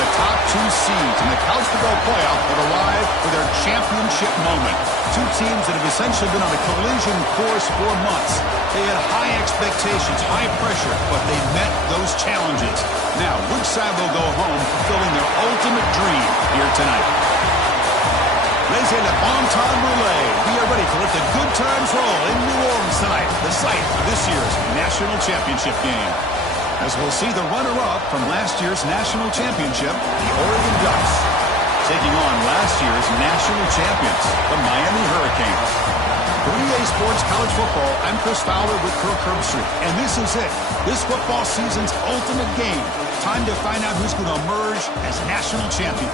The top two seeds in the college football playoff have arrived for their championship moment. Two teams that have essentially been on a collision course for months. They had high expectations, high pressure, but they met those challenges. Now, which side will go home fulfilling their ultimate dream here tonight? Laissez le bon temps rouler. We are ready to let the good times roll in New Orleans tonight, the site of this year's national championship game. As we'll see the runner-up from last year's national championship, the Oregon Ducks, taking on last year's national champions, the Miami Hurricanes. For EA Sports College Football, I'm Chris Fowler with Kirk Herbstreit, and this is it. This football season's ultimate game. Time to find out who's going to emerge as national champion.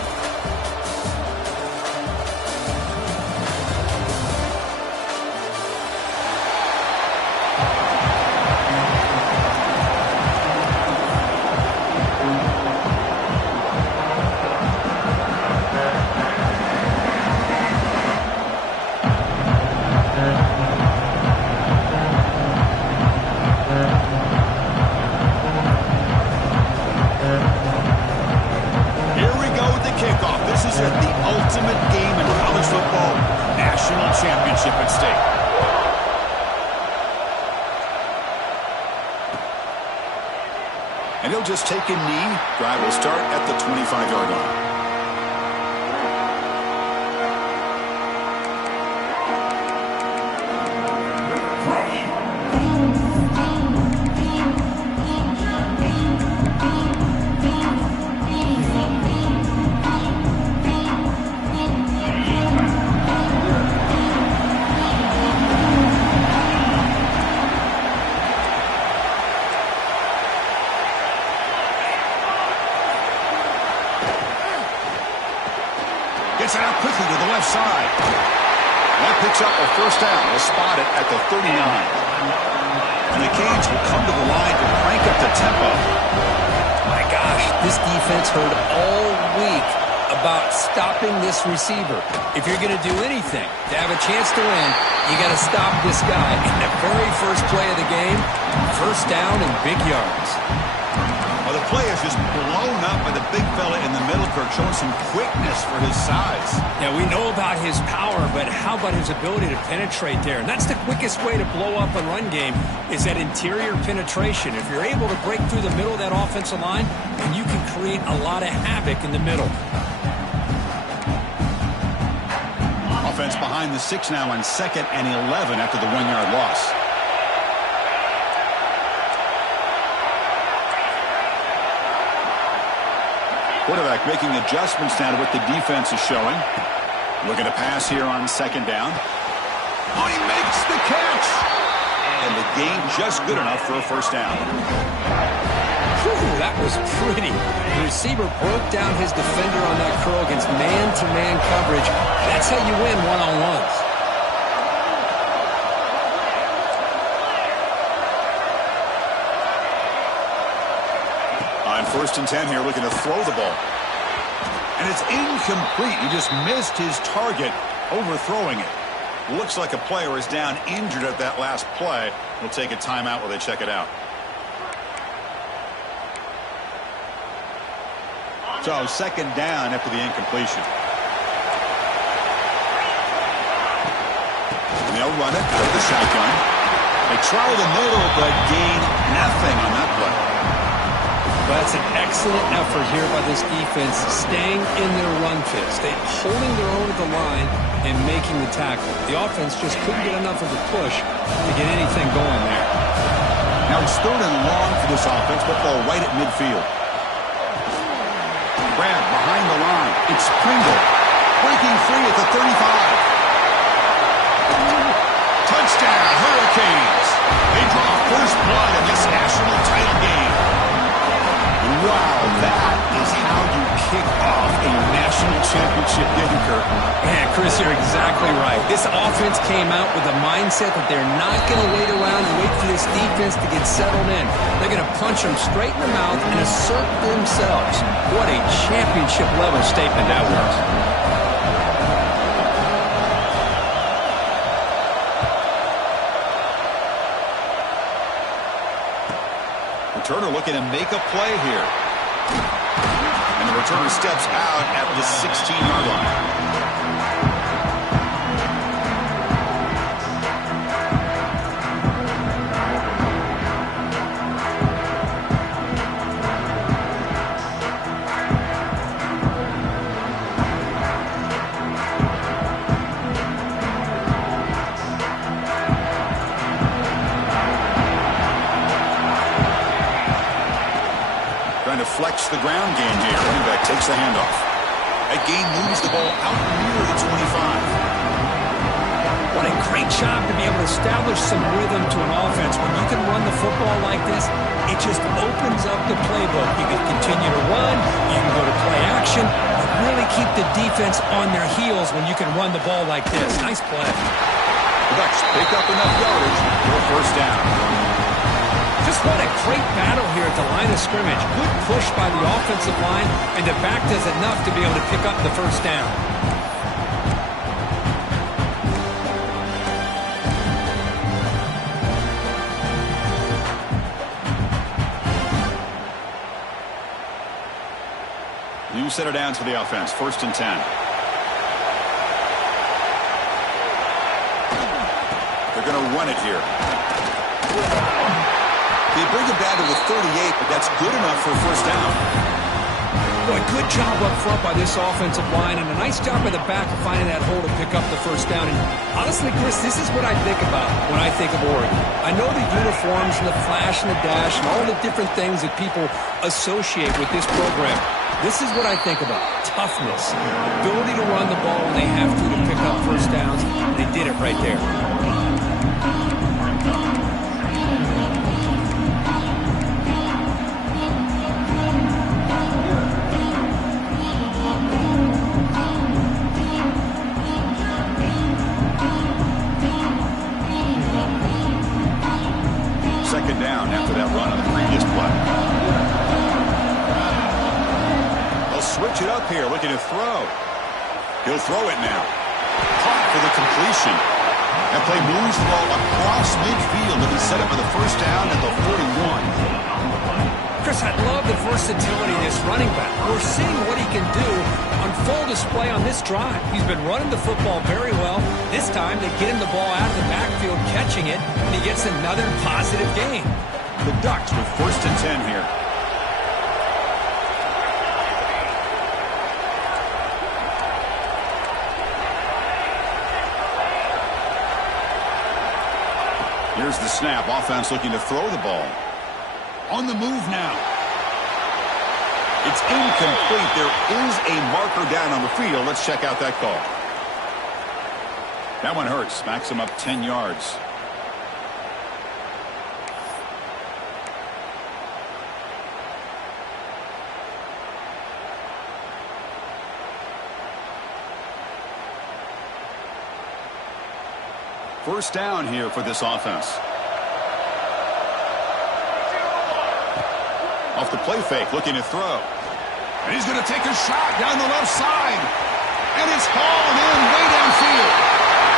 And he'll just take a knee. Drive will start at the 25-yard line. Gets it out quickly to the left side. That picks up a first down. We'll spot it at the 39. And the Canes will come to the line to crank up the tempo. My gosh, this defense heard all week about stopping this receiver. If you're going to do anything to have a chance to win, you got to stop this guy. In the very first play of the game, first down and big yards. Well, the play is just blown up by the big fella in the middle, Kirk, showing some quickness for his size. Yeah, we know about his power, but how about his ability to penetrate there? And that's the quickest way to blow up a run game, is that interior penetration. If you're able to break through the middle of that offensive line, then you can create a lot of havoc in the middle. Offense behind the 6 now on 2nd and 11 after the 1-yard loss. Quarterback making adjustments now to what the defense is showing. Looking to pass here on 2nd down. Oh, he makes the catch! And the gain just good enough for a first down. Whew, that was pretty. The receiver broke down his defender on that curl against man-to-man coverage. That's how you win one-on-ones. On 1st and 10 here, looking to throw the ball. And it's incomplete. He just missed his target, overthrowing it. Looks like a player is down injured at that last play. We'll take a timeout while they check it out. So 2nd down after the incompletion. And they'll run it out of the shotgun. They try the middle, but gain nothing on that play. But it's an excellent effort here by this defense, staying in their run fit, holding their own at the line and making the tackle. The offense just couldn't get enough of a push to get anything going there. Now it's 3rd and long for this offense, football right at midfield. Grab behind the line. It's Pringle breaking free at the 35. Touchdown, Hurricanes. They draw first blood in this national title game. Wow, that is how you kick off a national championship game, Kirk. Man, Chris, you're exactly right. This offense came out with a mindset that they're not going to wait around and wait for this defense to get settled in. They're going to punch them straight in the mouth and assert themselves. What a championship-level statement that was. Turner looking to make a play here. And the returner steps out at the 16-yard line. Flex the ground game here. Running back takes the handoff. That gain moves the ball out near the 25. What a great job to be able to establish some rhythm to an offense. When you can run the football like this, it just opens up the playbook. You can continue to run. You can go to play action. And really keep the defense on their heels when you can run the ball like this. Nice play. The Bucs pick up enough yardage for a first down. Just what a great battle here at the line of scrimmage. Good push by the offensive line, and the back does enough to be able to pick up the first down. New set of downs for the offense. 1st and 10. They're going to run it here. They bring it down to the 38, but that's good enough for a first down. Boy, good job up front by this offensive line, and a nice job by the back of finding that hole to pick up the first down. And honestly, Chris, this is what I think about when I think of Oregon. I know the uniforms and the flash and the dash and all the different things that people associate with this program. This is what I think about. Toughness, ability to run the ball when they have to pick up first downs. They did it right there. Second down after that run on the previous play. They'll switch it up here, looking to throw. He'll throw it now. Caught for the completion. That play moves the ball across midfield to be set up for the first down at the 41. Chris, I love the versatility of this running back. We're seeing what he can do on full display on this drive. He's been running the football very well. This time, they get him the ball out of the backfield, catching it, and he gets another positive gain. The Ducks with 1st and 10 here. Here's the snap. Offense looking to throw the ball. On the move now. It's incomplete. There is a marker down on the field. Let's check out that call. That one hurts. Smacks him up 10 yards. First down here for this offense. Off the play fake, looking to throw. And he's going to take a shot down the left side. And it's hauled in way downfield.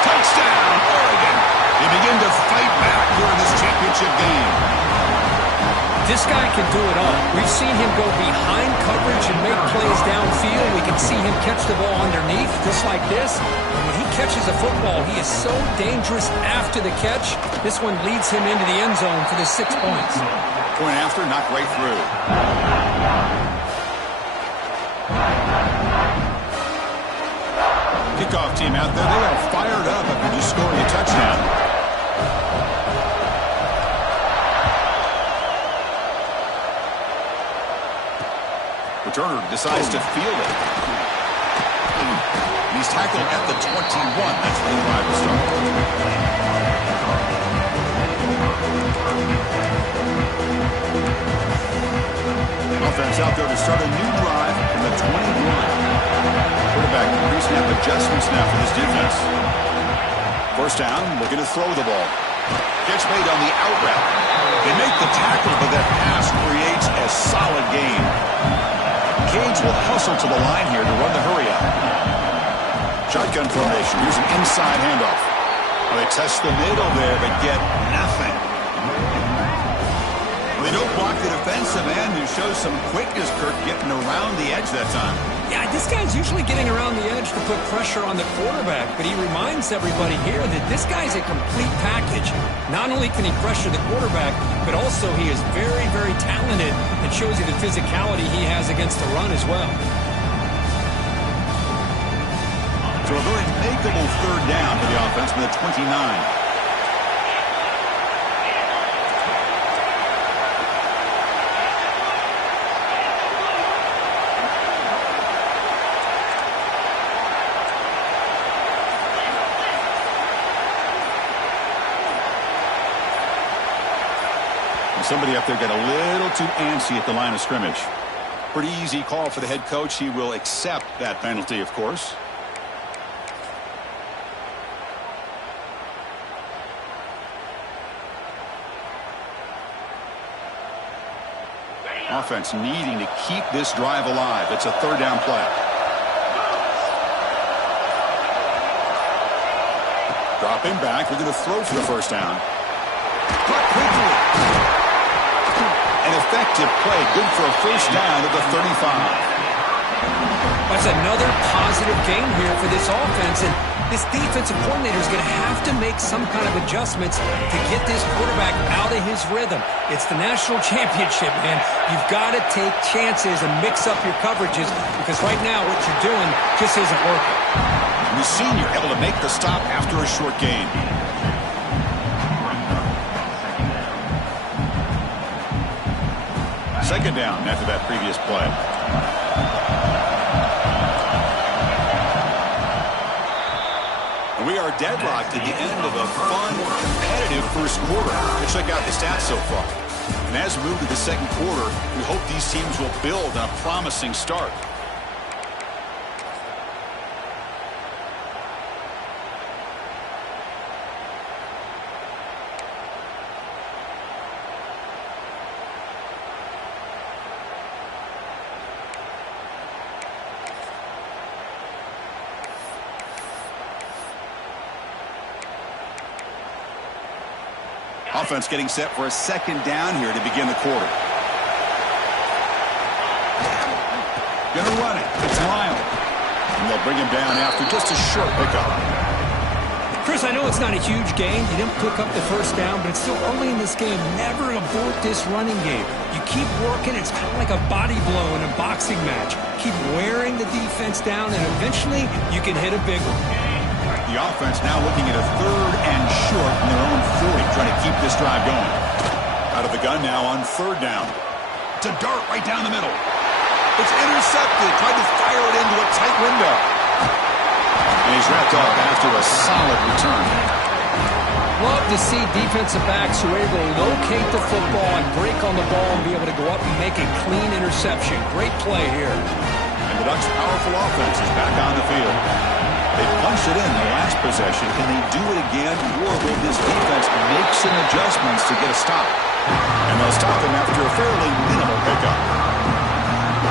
Touchdown, Oregon. They begin to fight back here in this championship game. This guy can do it all. We've seen him go behind coverage and make plays downfield. We can see him catch the ball underneath, just like this. And when he catches a football, he is so dangerous after the catch. This one leads him into the end zone for the 6 points. Point after, knocked right through. Kickoff team out there. They are fired up after just scoring a touchdown. Returner decides to field it. He's tackled at the 21. That's where the drive will start. Offense out there to start a new drive from the 21. Quarterback pre-snap adjustments now for this defense. First down, looking to throw the ball. Catch made on the out route. They make the tackle, but that pass creates a solid gain. Cage will hustle to the line here to run the hurry out. Shotgun formation. Here's an inside handoff. Well, they test the middle there, but get nothing. Well, they don't block the defensive end and show some quickness, Kirk, getting around the edge that time. Yeah, this guy's usually getting around the edge to put pressure on the quarterback, but he reminds everybody here that this guy's a complete package. Not only can he pressure the quarterback, but also he is very, very talented and shows you the physicality he has against the run as well. So a very makeable third down for the offense with a 29. Somebody up there got a little too antsy at the line of scrimmage. Pretty easy call for the head coach. He will accept that penalty, of course. Offense needing to keep this drive alive. It's a third down play. Dropping back. We're going to throw for the first down. Caught quickly. An effective play. Good for a first down at the 35. That's another positive game here for this offense, and this defensive coordinator is going to have to make some kind of adjustments to get this quarterback out of his rhythm. It's the national championship, man. You've got to take chances and mix up your coverages because right now what you're doing just isn't working. And the senior able to make the stop after a short gain. Second down after that previous play. And we are deadlocked at the end of a fun, competitive first quarter. Let's check out the stats so far. And as we move to the second quarter, we hope these teams will build on a promising start. Offense getting set for a second down here to begin the quarter. Gonna run it. It's Lyle. And they'll bring him down after just a short pickup. Chris, I know it's not a huge gain. You didn't pick up the first down, but it's still early in this game. Never abort this running game. You keep working. It's kind of like a body blow in a boxing match. Keep wearing the defense down, and eventually you can hit a big one. The offense now looking at a third and short in their own 40, trying to keep this drive going. Out of the gun now on third down. It's a dart right down the middle. It's intercepted. Tried to fire it into a tight window. And he's wrapped up after a solid return. Love to see defensive backs who are able to locate the football and break on the ball and be able to go up and make a clean interception. Great play here. And the Ducks' powerful offense is back on the field. They punched it in the last possession. Can they do it again, or will this defense make some adjustments to get a stop? And they'll stop him after a fairly minimal pickup.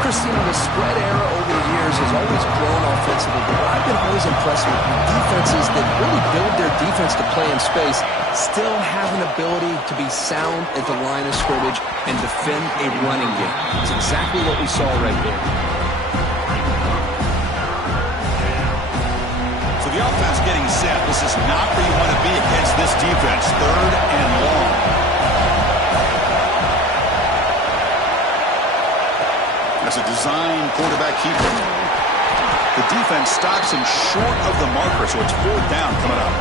Chris, you know, the spread era over the years has always grown offensively, but I've been always impressed with defenses that really build their defense to play in space, still have an ability to be sound at the line of scrimmage and defend a running game. It's exactly what we saw right there. The offense getting set. This is not where you want to be against this defense. Third and long. That's a design quarterback keeper. The defense stops him short of the marker, so it's fourth down coming up.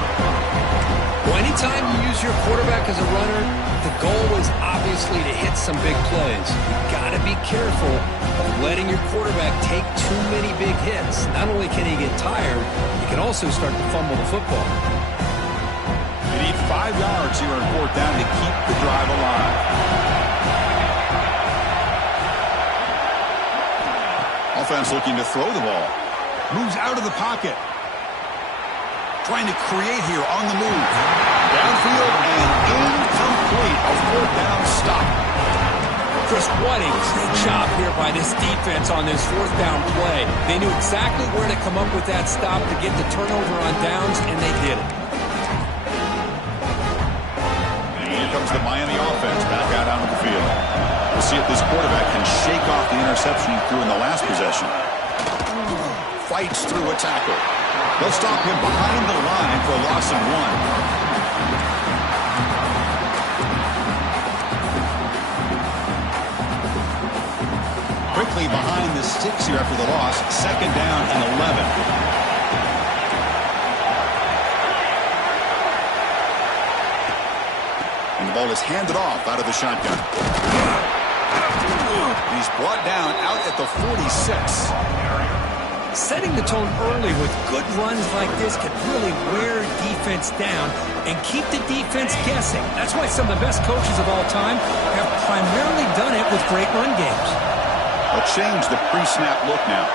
Well, anytime you use your quarterback as a runner, the goal is obviously to hit some big plays. You've got to be careful of letting your quarterback take too many big hits. Not only can he get tired, he can also start to fumble the football. They need 5 yards here on fourth down to keep the drive alive. Offense looking to throw the ball. Moves out of the pocket. Trying to create here on the move. Downfield and incomplete. A fourth down stop. Chris, what a great job here by this defense on this fourth down play. They knew exactly where to come up with that stop to get the turnover on downs, and they did it. And here comes the Miami offense back out onto the field. We'll see if this quarterback can shake off the interception he threw in the last possession. Fights through a tackle. They'll stop him behind the line for a loss of 1. Quickly behind the sticks here after the loss. 2nd down and 11. And the ball is handed off out of the shotgun. He's brought down out at the 46. Setting the tone early with good runs like this can really wear defense down and keep the defense guessing. That's why some of the best coaches of all time have primarily done it with great run games. They'll change the pre-snap look now.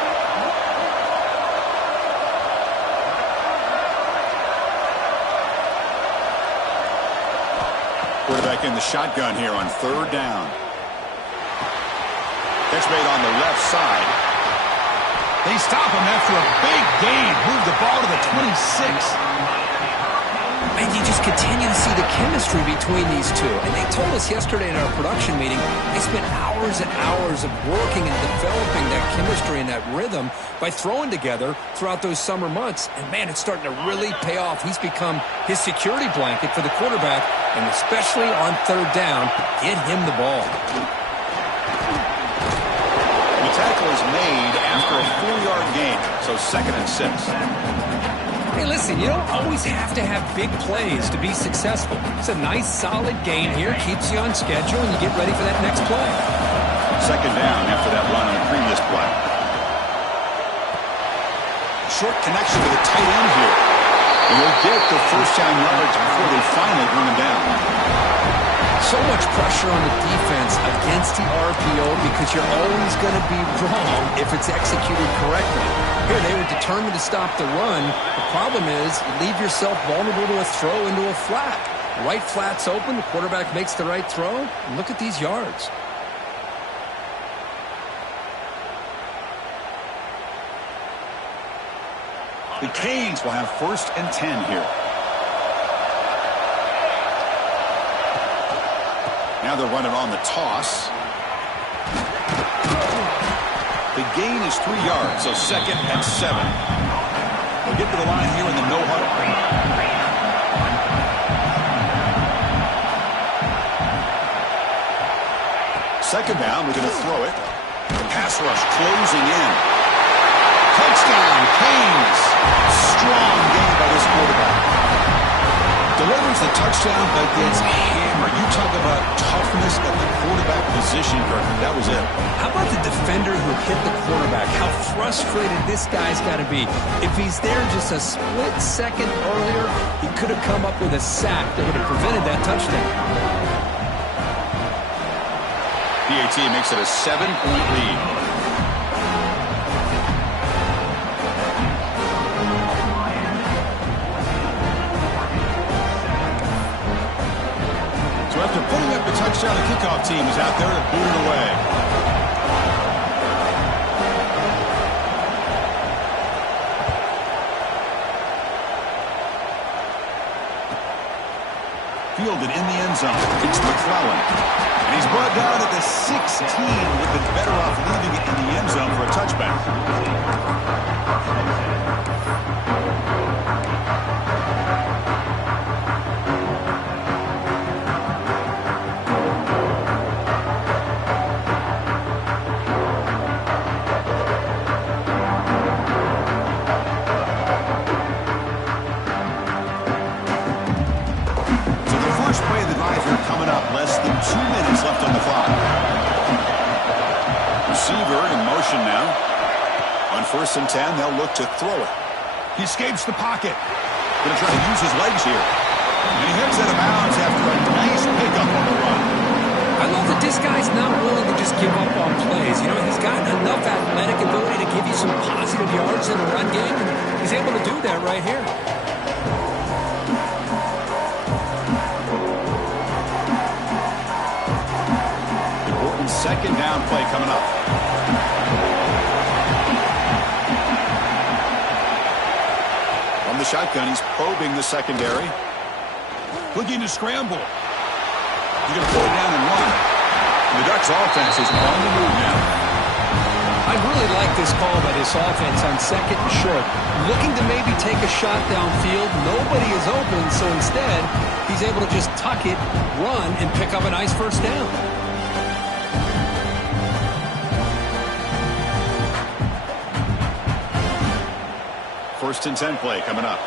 Quarterback in the shotgun here on 3rd down. Catch made on the left side. They stop him after a big gain. Move the ball to the 26. And you just continue to see the chemistry between these two. And they told us yesterday in our production meeting, they spent hours and hours of working and developing that chemistry and that rhythm by throwing together throughout those summer months. And, man, it's starting to really pay off. He's become his security blanket for the quarterback, and especially on 3rd down, get him the ball. The tackle is made after a 4-yard gain, so 2nd and 6. Hey, listen, you don't always have to have big plays to be successful. It's a nice, solid gain here. Keeps you on schedule, and you get ready for that next play. 2nd down after that run on the previous play. Short connection to the tight end here. And they'll get the 1st-down yards before they finally bring him down. So much pressure on the defense against the RPO because you're always going to be wrong if it's executed correctly. Here, they were determined to stop the run. The problem is you leave yourself vulnerable to a throw into a flat. The right flat's open, the quarterback makes the right throw, and look at these yards. The Canes will have 1st and 10 here. Now they're running on the toss. The gain is 3 yards, so 2nd and 7. They'll get to the line here in the no-huddle. 2nd down, we're going to throw it. The pass rush closing in. Touchdown, Canes. Strong game by this quarterback. Delivers the touchdown, but gets hammered. You talk about toughness at the quarterback position, Kirk. That was it. How about the defender who hit the quarterback? How frustrated this guy's got to be. If he's there just a split second earlier, he could have come up with a sack that would have prevented that touchdown. PAT makes it a 7-point lead. After putting up the touchdown, the kickoff team is out there to boot it away. Fielded in the end zone. It's McClellan. And he's brought down at the 16. Would have been better off leaving it in the end zone for a touchback. Less than 2 minutes left on the clock. Receiver in motion now. On 1st and 10, they'll look to throw it. He escapes the pocket. Going to try to use his legs here. And he heads out of bounds after a nice pickup on the run. I love that this guy's not willing to just give up on plays. You know, he's got enough athletic ability to give you some positive yards in the run game, and he's able to do that right here. Second down play coming up. From the shotgun, he's probing the secondary. Looking to scramble. He's going to pull it down and run. The Ducks offense is on the move now. I really like this call by this offense on second and short. Looking to maybe take a shot downfield. Nobody is open, so instead, he's able to just tuck it, run, and pick up a nice first down. First and 10 play coming up.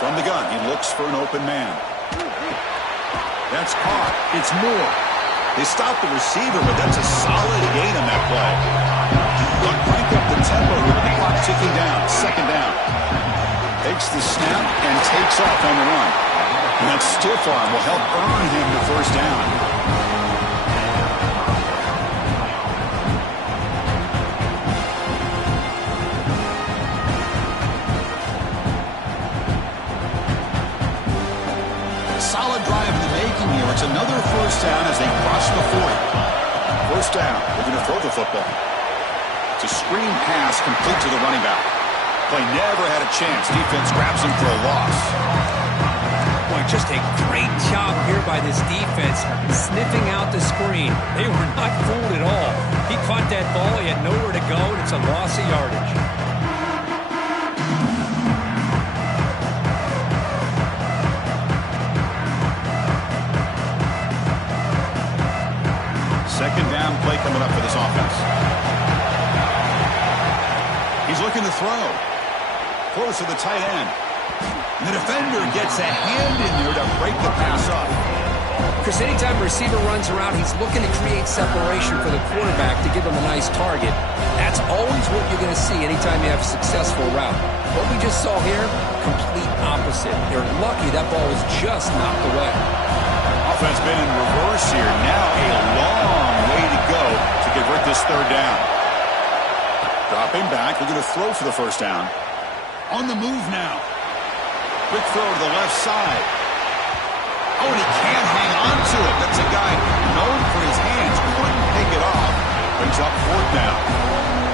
From the gun, he looks for an open man. That's caught. It's Moore. They stopped the receiver, but that's a solid gain on that play. They'll crank up the tempo here with the clock ticking down. Second down. Takes the snap and takes off on the run. And that stiff arm will help earn him the first down. Solid drive in the making here. It's another first down as they cross the 40. First down. They're going to throw the football. It's a screen pass complete to the running back. Play never had a chance. Defense grabs him for a loss. Boy, just a great job here by this defense sniffing out the screen. They were not fooled at all. He caught that ball. He had nowhere to go, and it's a loss of yardage. Second down play coming up for this offense. He's looking to throw. Close to the tight end. And the defender gets a hand in there to break the pass up. Because anytime a receiver runs around, he's looking to create separation for the quarterback to give him a nice target. That's always what you're going to see anytime you have a successful route. What we just saw here, complete opposite. They're lucky that ball was just knocked away. Offense been in reverse here. Now a long way to go to convert this third down. Dropping back. We're going to throw for the first down. On the move now. Quick throw to the left side. Oh, and he can't hang on to it. That's a guy known for his hands. Couldn't pick it off. Brings up fourth down.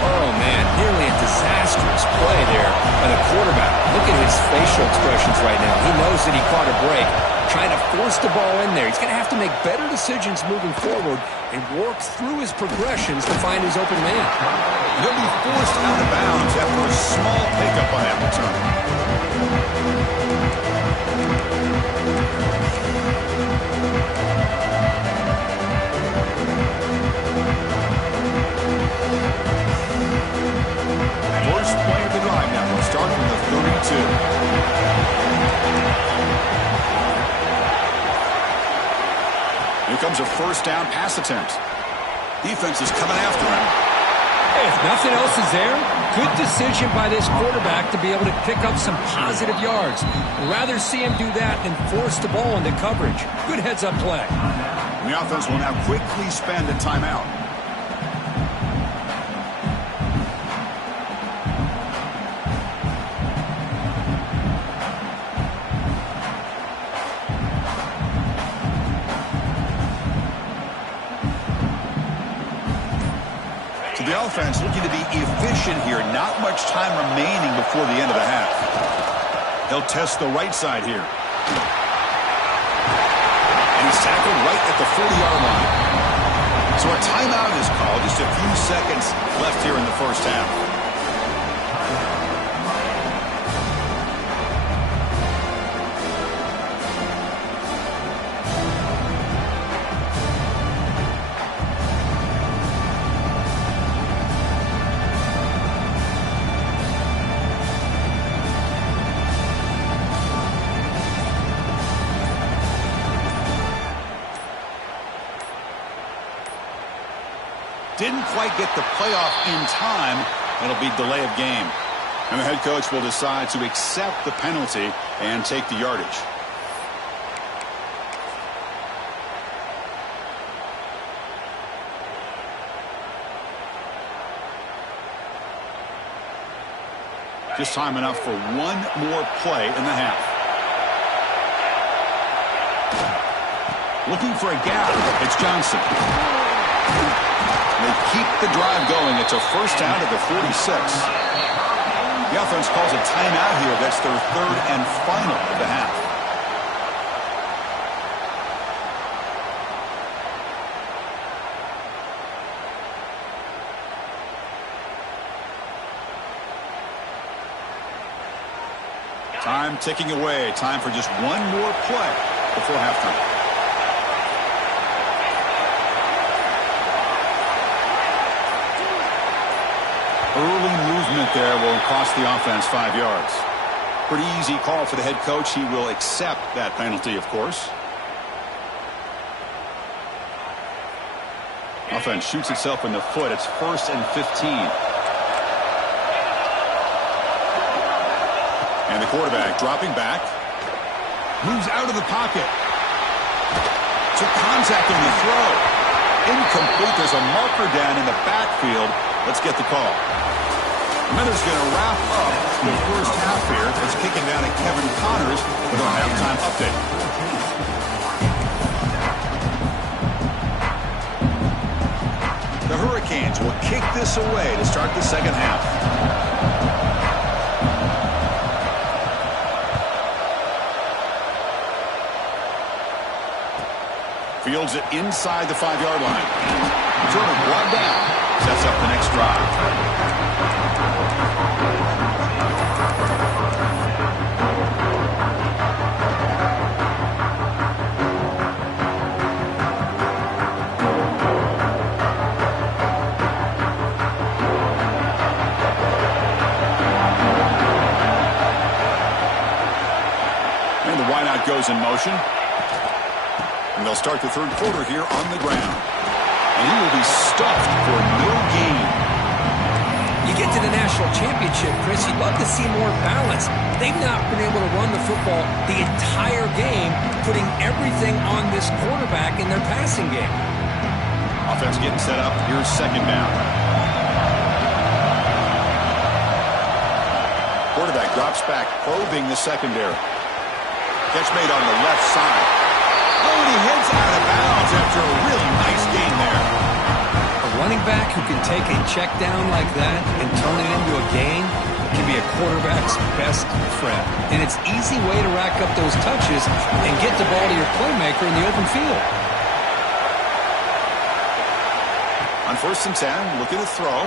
Oh, man, nearly a disastrous play there by the quarterback. Look at his facial expressions right now. He knows that he caught a break. Trying to force the ball in there. He's going to have to make better decisions moving forward and work through his progressions to find his open man. He'll be forced out of bounds after a small pickup on that return. First play of the drive now. We'll start from the 32. Here comes a first down pass attempt. Defense is coming after him. Hey, if nothing else is there, good decision by this quarterback to be able to pick up some positive yards. Rather see him do that than force the ball into coverage. Good heads-up play. The offense will now quickly spend a timeout. The offense looking to be efficient here. Not much time remaining before the end of the half. They'll test the right side here. And he's tackled right at the 40-yard line. So a timeout is called. Just a few seconds left here in the first half. Didn't quite get the playoff in time. It'll be delay of game. And the head coach will decide to accept the penalty and take the yardage. Just time enough for one more play in the half. Looking for a gap. It's Johnson. They keep the drive going. It's a first down at the 46. The offense calls a timeout here. That's their third and final of the half. Time ticking away. Time for just one more play before halftime. Early movement there will cost the offense 5 yards. Pretty easy call for the head coach. He will accept that penalty, of course. Offense shoots itself in the foot. It's 1st and 15. And the quarterback dropping back. Moves out of the pocket. Took contact on the throw. Incomplete. There's a marker down in the backfield. Let's get the call. And then there's going to wrap up the first half here. It's kicking down at Kevin Connors with our halftime update. The Hurricanes will kick this away to start the second half. Fields it inside the 5-yard line. Turner brought down. Sets up the next drive. And the wideout goes in motion. And they'll start the third quarter here on the ground. And he will be stuffed for no gain. You get to the national championship, Chris, you'd love to see more balance. They've not been able to run the football the entire game, putting everything on this quarterback in their passing game. Offense getting set up. Here's second down. Quarterback drops back, probing the secondary. Catch made on the left side. Oh, and he heads out of bounds after a really nice gain there. A running back who can take a check down like that and turn it into a gain can be a quarterback's best friend. And it's an easy way to rack up those touches and get the ball to your playmaker in the open field. On 1st and 10, looking to throw.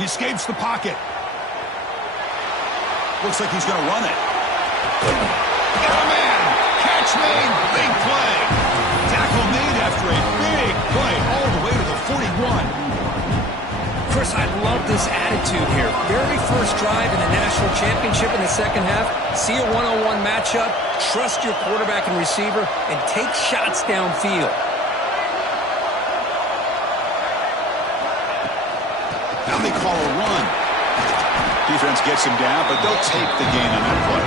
He escapes the pocket. Looks like he's going to run it. Oh, man! Catch made, big play. Tackle made after a big play all the way to the 41. Chris, I love this attitude here. Very first drive in the national championship in the second half. See a one-on-one matchup, trust your quarterback and receiver, and take shots downfield. Now they call a run. Defense gets him down, but they'll take the gain on that play.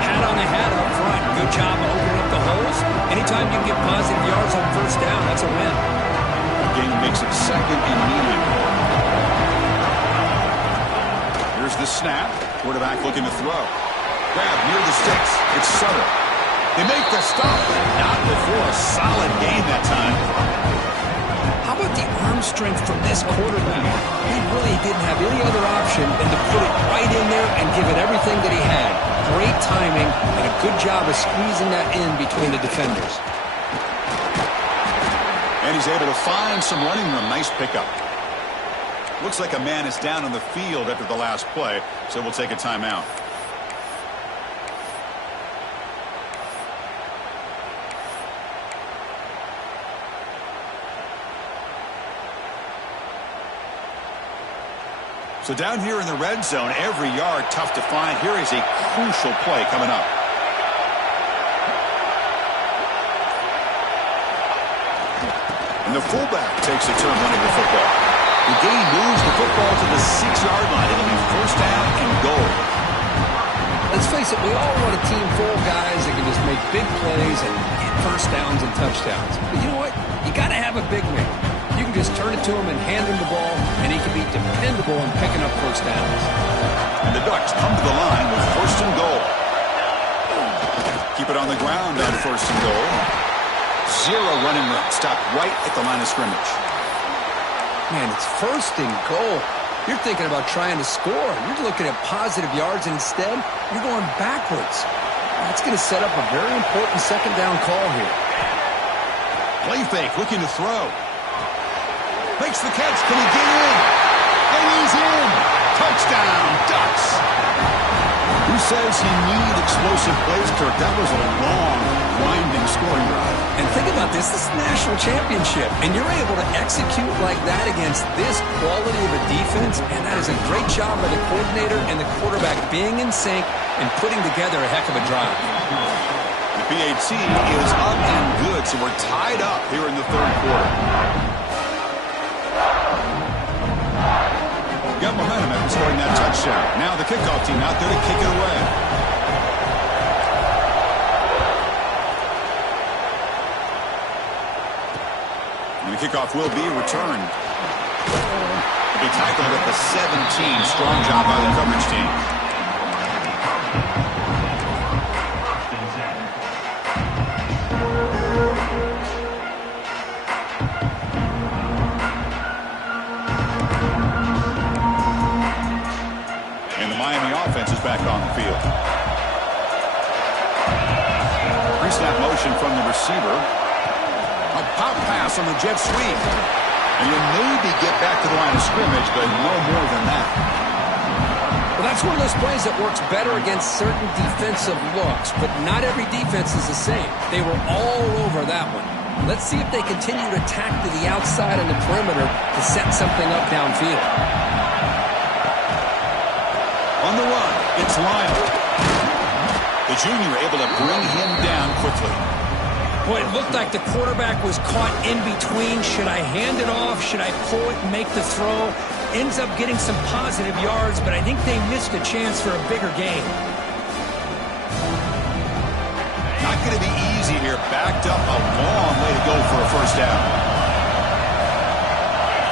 Hat on the hat up front. Good job of opening up the holes. Anytime you can get positive yards on first down, that's a win. The game makes it 2nd and medium. Here's the snap. Quarterback looking to throw. Grab near the sticks. It's Sutter. They make the stop. Not before a solid gain that time. How about the arm strength from this quarterback? He really didn't have any other option than to put it right in there and give it everything that he had. Great timing and a good job of squeezing that in between the defenders. And he's able to find some running room. Nice pickup. Looks like a man is down on the field after the last play, so we'll take a timeout. So down here in the red zone, every yard tough to find. Here is a crucial play coming up. And the fullback takes a turn running the football. The gain moves the football to the 6-yard line. It'll be 1st down and goal. Let's face it, we all want a team full of guys that can just make big plays and get first downs and touchdowns. But you know what? You got to have a big man. You can just turn it to him and hand him the ball, and he can be dependable in picking up first downs. And the Ducks come to the line with 1st and goal. Keep it on the ground on 1st and goal. Zero running room. Stopped right at the line of scrimmage. Man, it's 1st and goal. You're thinking about trying to score. You're looking at positive yards, and instead, you're going backwards. That's going to set up a very important 2nd down call here. Play fake, looking to throw. Makes the catch. Can he get in? And he's in. Touchdown, Ducks. says he needed explosive plays, Kirk? That was a long, winding scoring drive. And think about this. This is a national championship, and you're able to execute like that against this quality of a defense, and that is a great job by the coordinator and the quarterback being in sync and putting together a heck of a drive. The PAT is up and good, so we're tied up here in the third quarter. Got momentum after scoring that touchdown. Now the kickoff team out there to kick it away. And the kickoff will be returned. They tackled at the 17. Strong job by the coverage team. Offense is back on the field. Pre-snap motion from the receiver. A pop pass on the jet sweep. And you'll maybe get back to the line of scrimmage, but no more than that. Well, that's one of those plays that works better against certain defensive looks, but not every defense is the same. They were all over that one. Let's see if they continue to attack to the outside on the perimeter to set something up downfield. On the run, it's Lyle. The junior able to bring him down quickly. Boy, it looked like the quarterback was caught in between. Should I hand it off? Should I pull it and make the throw? Ends up getting some positive yards, but I think they missed a chance for a bigger gain. Not going to be easy here. Backed up a long way to go for a first down.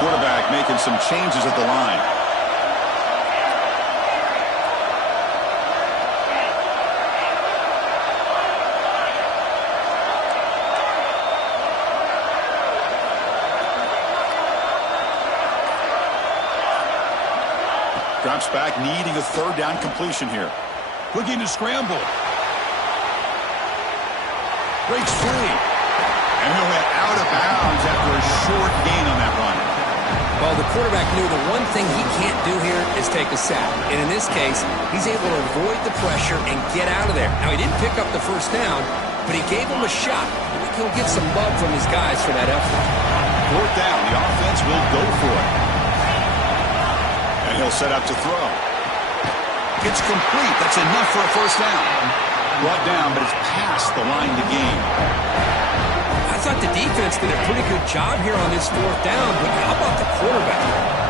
Quarterback making some changes at the line. Drops back, needing a third down completion here. Looking to scramble. Breaks free. And he'll head out of bounds after a short gain on that run. Well, the quarterback knew the one thing he can't do here is take a sack. And in this case, he's able to avoid the pressure and get out of there. Now, he didn't pick up the first down, but he gave him a shot. I think he'll get some love from his guys for that effort. Fourth down, the offense will go for it. And he'll set up to throw. It's complete. That's enough for a first down. Brought down, but it's past the line to gain. I thought the defense did a pretty good job here on this fourth down, but how about the quarterback?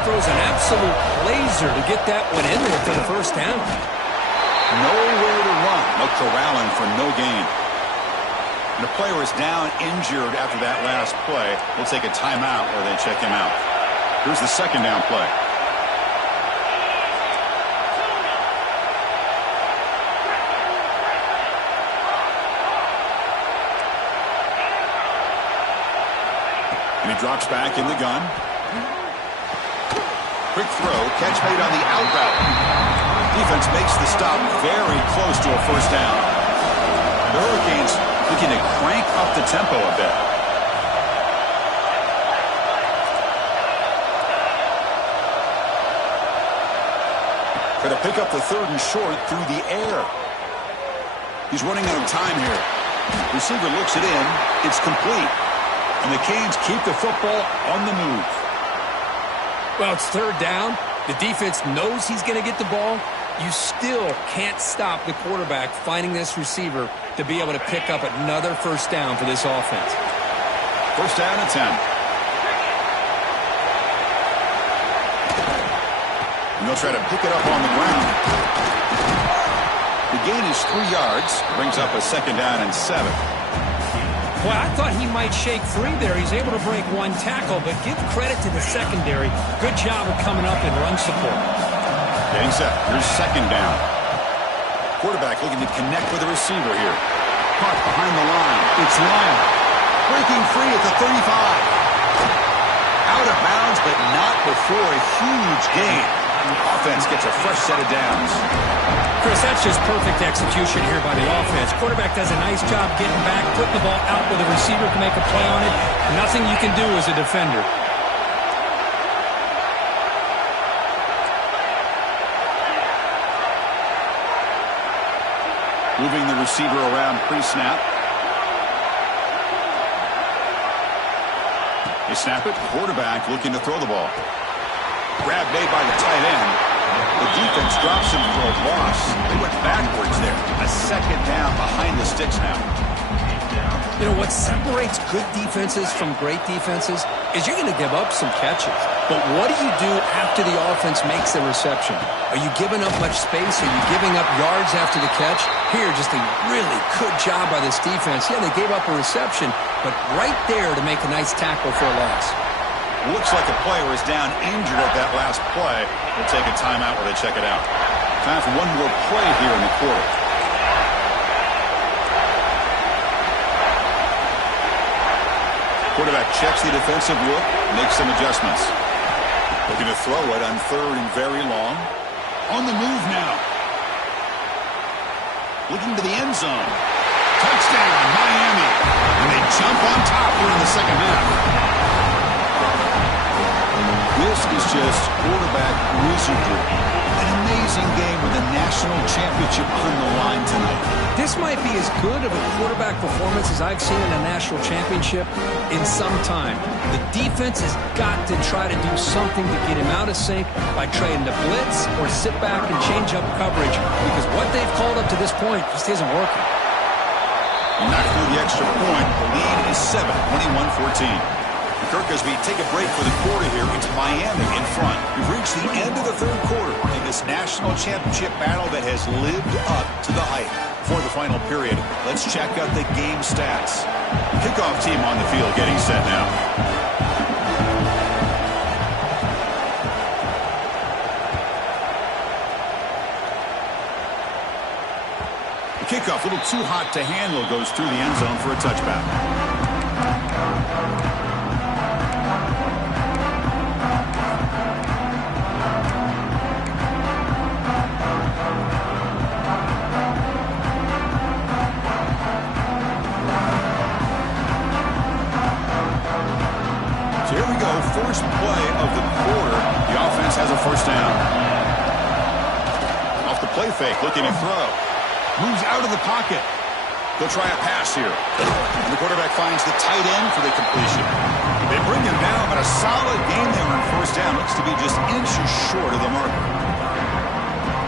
Throws an absolute laser to get that one in there for the first down. Nowhere to run. No corralling for no gain. And the player is down injured after that last play. We'll take a timeout where they check him out. Here's the second down play. And he drops back in the gun. Quick throw, catch made on the out route. Defense makes the stop very close to a first down. The Hurricanes looking to crank up the tempo a bit. Got to pick up the third and short through the air. He's running out of time here. Receiver looks it in. It's complete. And the Canes keep the football on the move. Well, it's third down. The defense knows he's going to get the ball. You still can't stop the quarterback finding this receiver to be able to pick up another first down for this offense. First down and 10. And they'll try to pick it up on the ground. The gain is 3 yards. Brings up a second down and 7. Boy, I thought he might shake free there. He's able to break one tackle, but give credit to the secondary. Good job of coming up in run support. Getting set. Here's second down. Quarterback looking to connect with the receiver here. Caught behind the line. It's Lyle. Breaking free at the 35. Out of bounds, but not before a huge gain. The offense gets a fresh set of downs. Chris, that's just perfect execution here by the offense. Quarterback does a nice job getting back, putting the ball out where the receiver can make a play on it. Nothing you can do as a defender. Moving the receiver around pre-snap. They snap it. Quarterback looking to throw the ball. Grab made by the tight end. The defense drops him for a loss. They went backwards there. A second down behind the sticks now. You know, what separates good defenses from great defenses is you're going to give up some catches. But what do you do after the offense makes a reception? Are you giving up much space? Are you giving up yards after the catch? Here, just a really good job by this defense. Yeah, they gave up a reception, but right there to make a nice tackle for a loss. Looks like a player is down injured at that last play. We'll take a timeout while they check it out. Time for one more play here in the quarter. Quarterback checks the defensive look, makes some adjustments. Looking to throw it on third and very long. On the move now. Looking to the end zone. Touchdown, Miami. And they jump on top here in the second half. This is just quarterback wizardry. An amazing game with a national championship on the line tonight. This might be as good of a quarterback performance as I've seen in a national championship in some time. The defense has got to try to do something to get him out of sync by trying to blitz or sit back and change up coverage, because what they've called up to this point just isn't working. And not through the extra point. The lead is 7, 21-14. Kirk, as we take a break for the quarter here, it's Miami in front. We've reached the end of the third quarter in this national championship battle that has lived up to the hype. For the final period, let's check out the game stats. Kickoff team on the field getting set now. The kickoff, a little too hot to handle, goes through the end zone for a touchback. First play of the quarter, the offense has a first down. Off the play fake, looking to throw. Moves out of the pocket. They'll try a pass here. And the quarterback finds the tight end for the completion. They bring him down, but a solid game there on first down. Looks to be just inches short of the marker.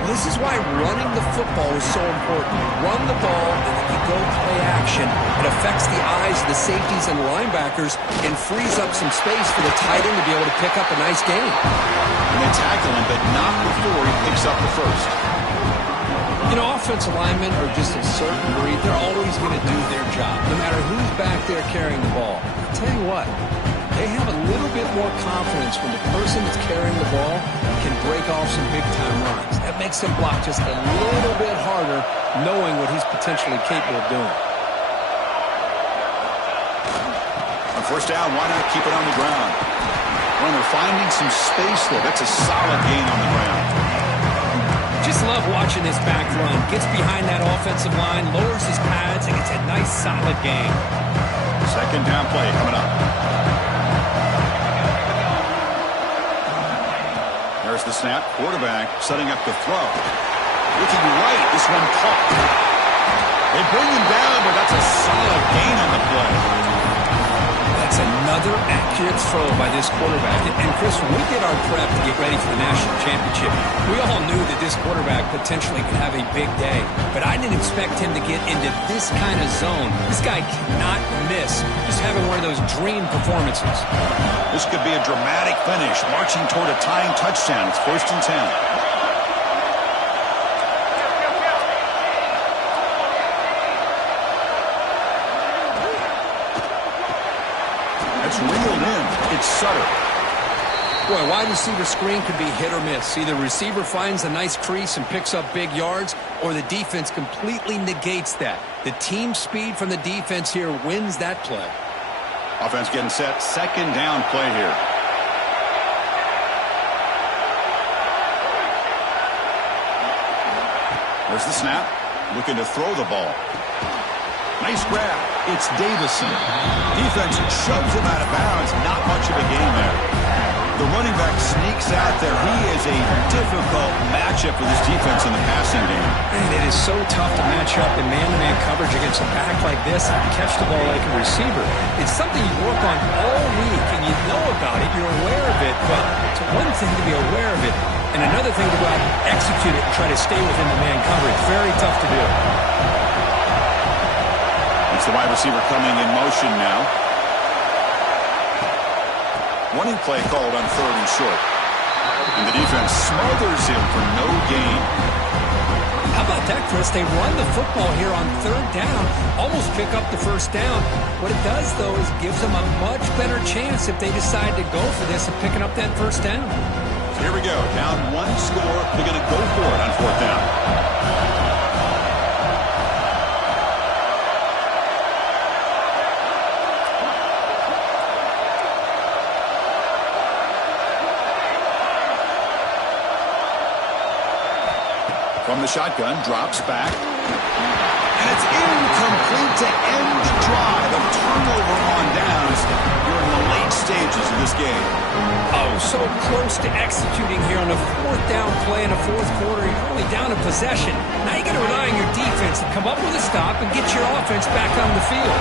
This is why running the football is so important. Run the ball, and if you go play action, it affects the eyes of the safeties and linebackers and frees up some space for the tight end to be able to pick up a nice gain. And they tackle him, but not before he picks up the first. You know, offensive linemen are just a certain breed. They're always going to do their job, no matter who's back there carrying the ball. I'll tell you what, they have a little bit more confidence when the person that's carrying the ball can break off some big-time runs. That makes them block just a little bit harder, knowing what he's potentially capable of doing. On first down, why not keep it on the ground? Well, they're finding some space there. That's a solid gain on the ground. Just love watching this back run. Gets behind that offensive line, lowers his pads, and gets a nice, solid gain. Second down play coming up. There's the snap. Quarterback setting up the throw. Looking right. This one caught. They bring him down, but that's a solid gain on the play. That's another accurate throw by this quarterback. And Chris, when we did our prep to get ready for the national championship, we all knew that this quarterback potentially could have a big day. But I didn't expect him to get into this kind of zone. This guy cannot miss. Just having one of those dream performances. This could be a dramatic finish, marching toward a tying touchdown. It's 1st and 10. Reeled in. It's Sutter. Boy, wide receiver screen can be hit or miss. Either receiver finds a nice crease and picks up big yards, or the defense completely negates that. The team speed from the defense here wins that play. Offense getting set. Second down play here. There's the snap. Looking to throw the ball. Nice grab. It's Davison. Defense shoves him out of bounds. Not much of a gain there. The running back sneaks out there. He is a difficult matchup for this defense in the passing game. And it is so tough to match up in man-to-man coverage against a back like this and catch the ball like a receiver. It's something you work on all week, and you know about it. You're aware of it, but it's one thing to be aware of it, and another thing to go out and execute it and try to stay within the man coverage. Very tough to do. It's the wide receiver coming in motion now. Running play called on 3rd and short. And the defense smothers him for no gain. How about that, Chris? They run the football here on 3rd down, almost pick up the 1st down. What it does, though, is gives them a much better chance if they decide to go for this of picking up that 1st down. So here we go. Down 1 score. They're going to go for it on 4th down. From the shotgun, drops back. And it's incomplete to end the drive. A turnover on downs during the late stages of this game. Oh, so close to executing here on a 4th down play in the 4th quarter. You're only down a possession. Now you got to rely on your defense to come up with a stop and get your offense back on the field.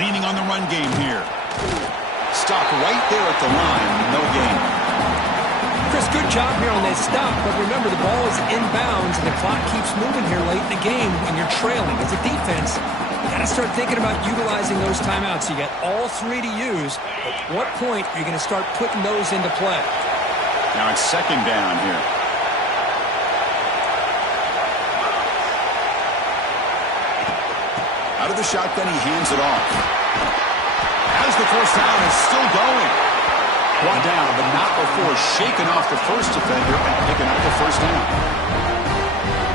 Leaning on the run game here. Stop right there at the line. No gain. Chris, good job here on that stop, but remember the ball is inbounds and the clock keeps moving here late in the game when you're trailing. As a defense, you got to start thinking about utilizing those timeouts. You got all 3 to use. At what point are you going to start putting those into play? Now it's 2nd down here. Out of the shotgun, he hands it off. As the 1st down is still going. 1 down, but not before shaking off the first defender and picking up the 1st down.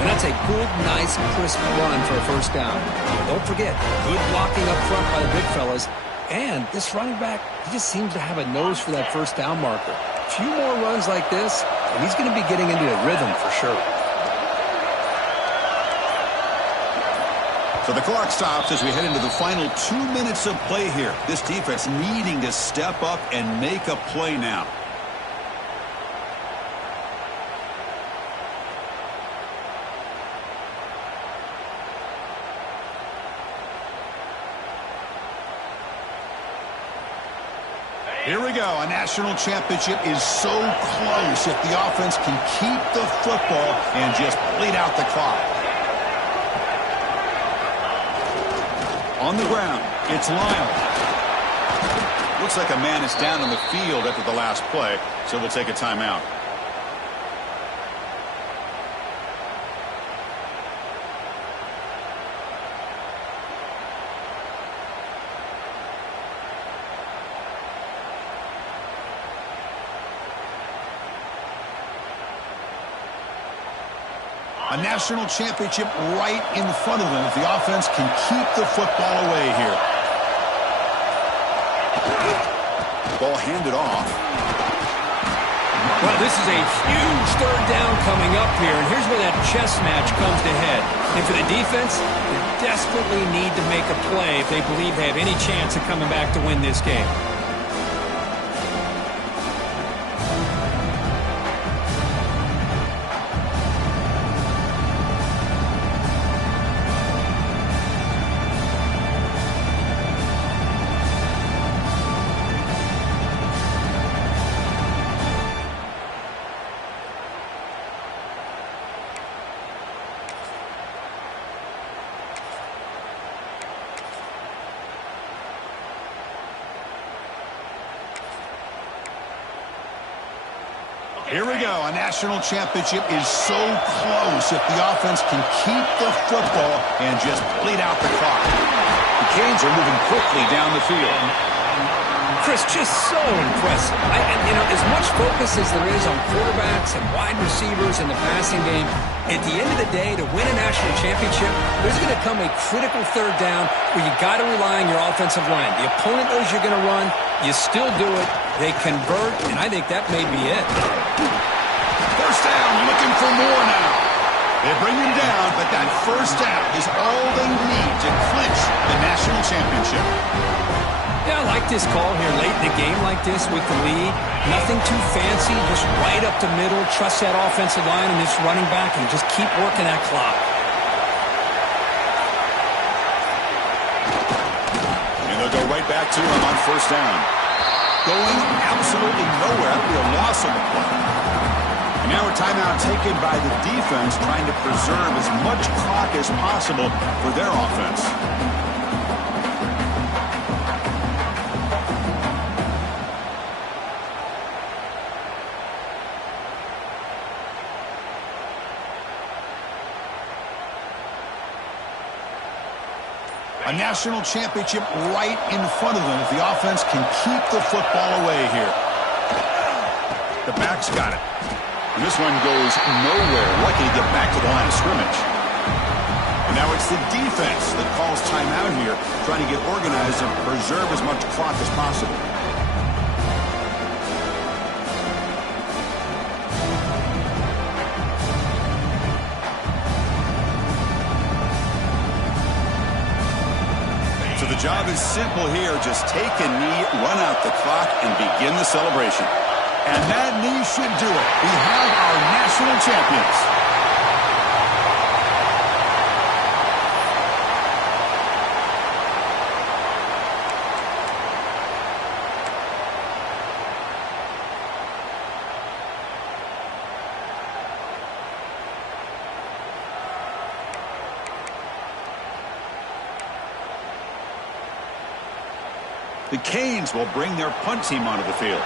And that's a good, nice, crisp run for a 1st down. Don't forget, good blocking up front by the big fellas. And this running back, he just seems to have a nose for that 1st down marker. A few more runs like this, and he's going to be getting into a rhythm for sure. So the clock stops as we head into the final 2 minutes of play here. This defense needing to step up and make a play now. Here we go. A national championship is so close if the offense can keep the football and just bleed out the clock. On the ground, it's Lyle. Looks like a man is down on the field after the last play, so we'll take a timeout. A national championship right in front of them if the offense can keep the football away here. Ball handed off. Well, this is a huge 3rd down coming up here, and here's where that chess match comes to head. And for the defense, they desperately need to make a play if they believe they have any chance of coming back to win this game. Here we go. A national championship is so close if the offense can keep the football and just bleed out the clock. The Canes are moving quickly down the field. Chris, just so impressive. As much focus as there is on quarterbacks and wide receivers in the passing game, at the end of the day, to win a national championship, there's going to come a critical 3rd down where you got to rely on your offensive line. The opponent knows you're going to run. You still do it. They convert, and I think that may be it. 1st down, looking for more now. They bring him down, but that 1st down is all they need to clinch the national championship. Yeah, I like this call here late in the game like this with the lead. Nothing too fancy, just right up the middle. Trust that offensive line and this running back and just keep working that clock. And they'll go right back to him on first down. Going absolutely nowhere after a loss on the play. And now a timeout taken by the defense, trying to preserve as much clock as possible for their offense. A national championship right in front of them if the offense can keep the football away here. The back's got it. And this one goes nowhere. Lucky to get back to the line of scrimmage. And now it's the defense that calls timeout here, trying to get organized and preserve as much clock as possible. So the job is simple here. Just take a knee, run out the clock, and begin the celebration. And that knee should do it. We have our national champions. The Canes will bring their punt team onto the field.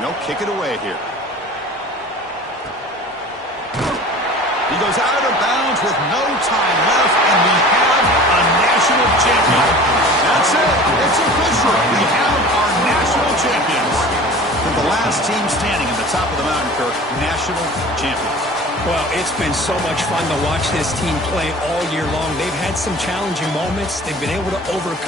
No, kick it away here. He goes out of bounds with no time left, and we have a national champion. That's it. It's official. We have our national champions. They're the last team standing at the top of the mountain, Kirk. National champions. Well, it's been so much fun to watch this team play all year long. They've had some challenging moments. They've been able to overcome